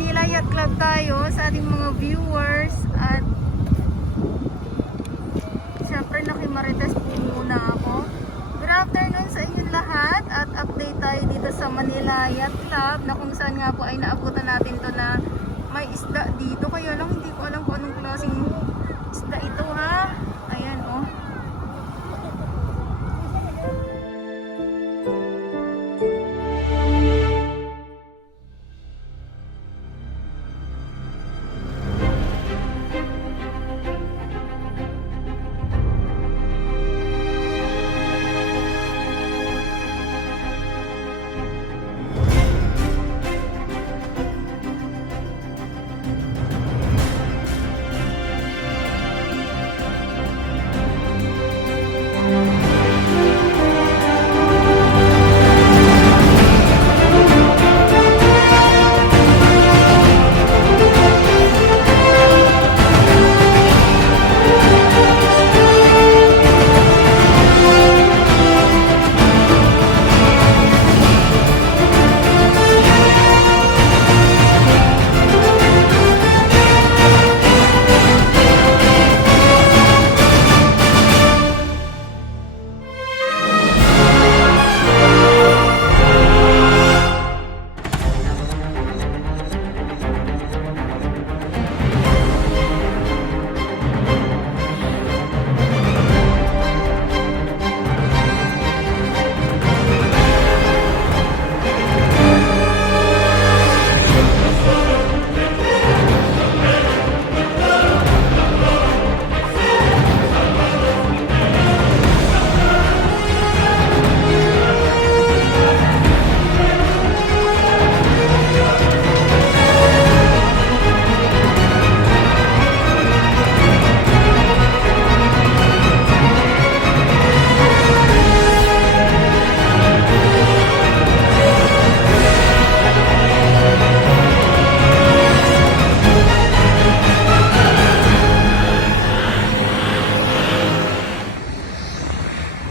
Manila Yacht Club tayo sa ating mga viewers at syempre nakimarites po muna ako. Good afternoon sa inyong lahat at update tayo dito sa Manila Yacht Club na kung saan nga po ay naabutan natin to na may isda dito. Kaya lang hindi ko alam kung anong klaseng isda ito ha. Ayan oh.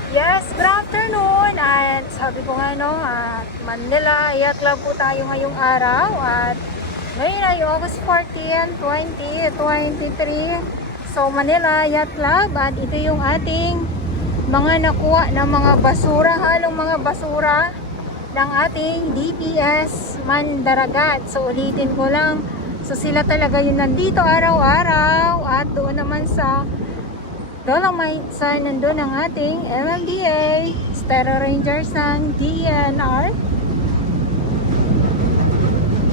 Yes, good afternoon at sabi ko nga no, Manila Yacht Club po tayo ngayong araw at ngayon ay August 14, 2023. So Manila Yacht Club at ito yung ating mga nakuha ng mga basura, halong mga basura ng ating DPS Mandaragat. So ulitin ko lang, so sila talaga yung nandito araw-araw at doon naman sa Dolomite sa nandun ang ating MMDA, Stero Rangers ng DNR.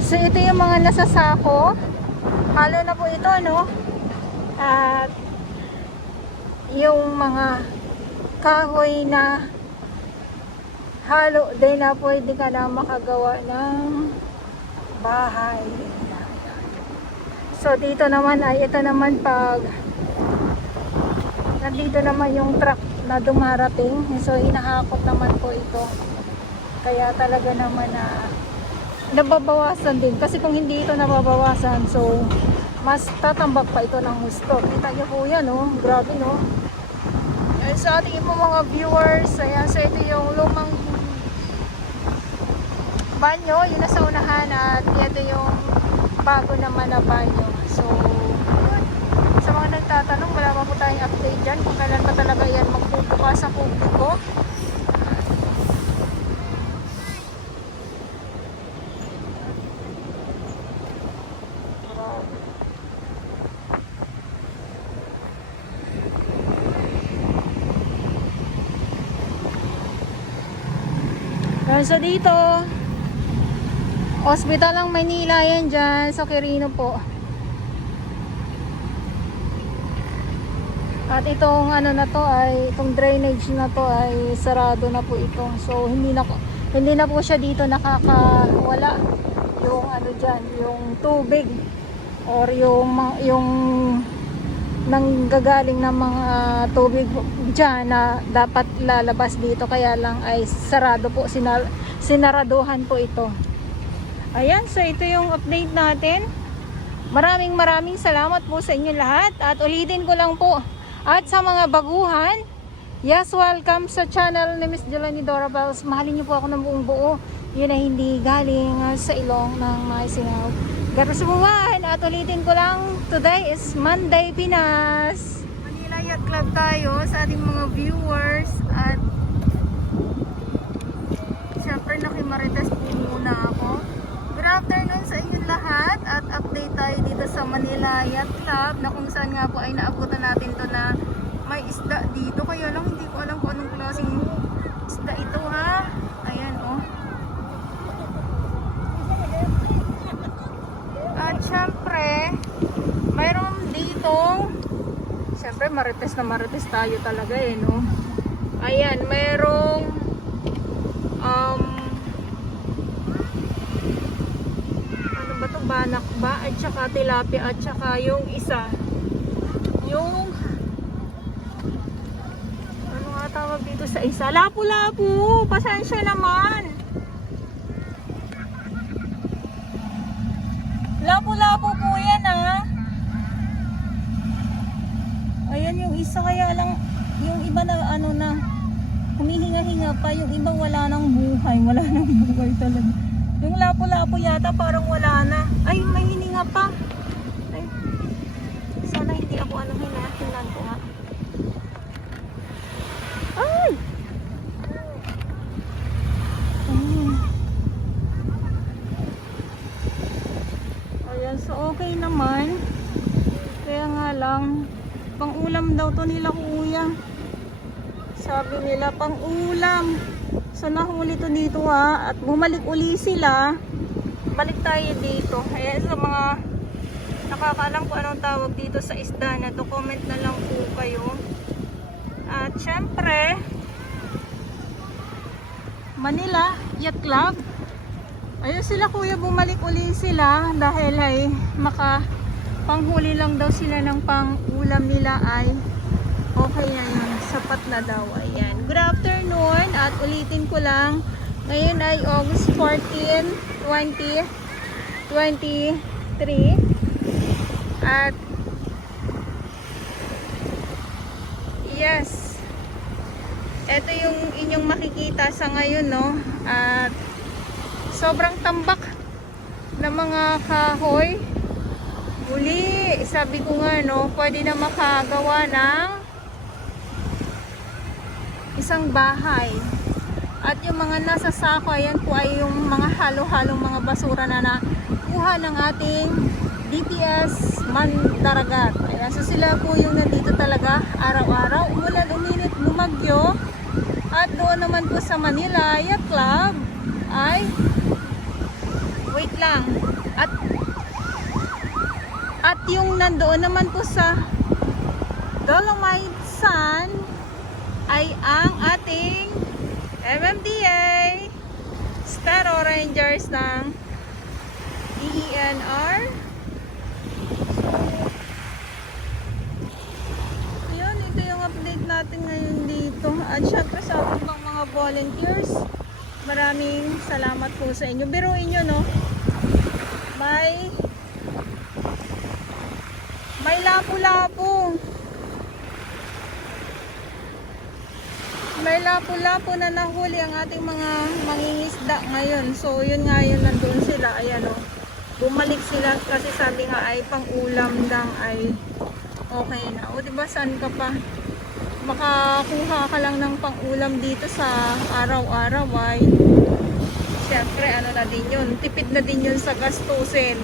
So ito yung mga nasasako. Halo na po ito, no? At yung mga kahoy na halo din na pwede ka na makagawa ng bahay. So dito naman ay ito naman pag nandito naman yung truck na dumarating, so hinahakot naman po ito, kaya talaga naman na nababawasan din, kasi kung hindi ito nababawasan, so mas tatambak pa ito ng gusto. Kita nyo po yan, oh. Grabe, no? And sa ating po mga viewers, ayan, so ito yung lumang banyo, yun nasa unahan, at ito yung bago naman na banyo. So sa mga nagtatanong, wala pa po tayong update dyan kung kailan pa talaga yan magbubukas sa publiko. So dito, Hospital ng Manila yan dyan sa Quirino po. At itong ano na to ay itong drainage na to ay sarado na po ito. So hindi na po siya dito nakakawala yung ano diyan, yung tubig or yung nanggagaling ng mga tubig diyan na dapat lalabas dito, kaya lang ay sarado po, sinaraduhan po ito. Ayan, so ito yung update natin. Maraming salamat po sa inyo lahat at ulitin ko lang po. At sa mga baguhan, yes, welcome sa channel ni Miss Jelani Dora Bells. Mahalin niyo po ako ng buong buo. Yun ay hindi galing sa ilong ng mga singaw. Garasuwan at ulitin ko lang, today is Monday Pinas. Manila Yacht Club tayo sa ating mga viewers at syempre nakimarites po muna ako. Good afternoon sa inyong lahat at update tayo dito sa Manila Yacht Club na kung saan nga po ay naabutan natin to na may isda dito. Kaya lang hindi ko alam kung anong klaseng isda ito ha. Ayan oh. At syempre, mayroon dito, syempre marites na marites tayo talaga eh, no? Ayan, mayroong ano ba to, banak ba? At saka tilapia at saka yung isa, yung ano nga tawag dito sa isa? Lapu-lapu! Pasensya naman! Lapu-lapu po yan ah. Ayan yung isa, kaya lang yung iba na ano na humihinga-hinga pa, yung iba wala nang buhay. Wala nang buhay talaga. Yung lapu-lapu yata parang wala na. Ay, may hininga pa. Ay, sana hindi ako ano hinahinan ko nga. Ay! So okay naman, kaya nga lang pang ulam daw to nila kuya, sabi nila pang ulam. So nahuli to dito ha, at bumalik uli sila, balik tayo dito. Ayan, sa mga nakakaalam kung anong tawag dito sa isda na to, comment na lang po kayo. At syempre Manila Yacht Club, ayun sila kuya, bumalik uli sila dahil ay panghuli lang daw sila ng pang ulam nila, ay okay na yun, sapat na daw. Ayan, good afternoon at ulitin ko lang, ngayon ay August 14, 2023 at yes, ito yung inyong makikita sa ngayon, no? At sobrang tambak ng mga kahoy. Muli, sabi ko nga, no, pwede na makagawa ng isang bahay. At yung mga nasa sako, ayan po ay yung mga halo-halong mga basura na nakuha ng ating DPS Mandaragat. Ayan, so sila po yung nandito talaga araw-araw. Umulan, uminit, bumagyo. At doon naman po sa Manila Yacht Club ay wait lang. At yung nandoon naman po sa Dolomite Sun ay ang ating MMDA Star Rangers ng DENR. Yun, ito yung update natin ngayon dito. At syempre sa ating mga volunteers, maraming salamat po sa inyo. Biruin nyo, no? May lapu-lapu. May lapu-lapu na nahuli ang ating mga mangingisda ngayon. So, yun nga yun, nandun sila. Ayan, o. Bumalik sila kasi sabi nga ay pang ulam lang ay okay na. O, diba, saan ka pa? Makakuha ka lang ng pang ulam dito sa araw-araw ay syempre ano na din yun, tipid na din yun sa gastusin.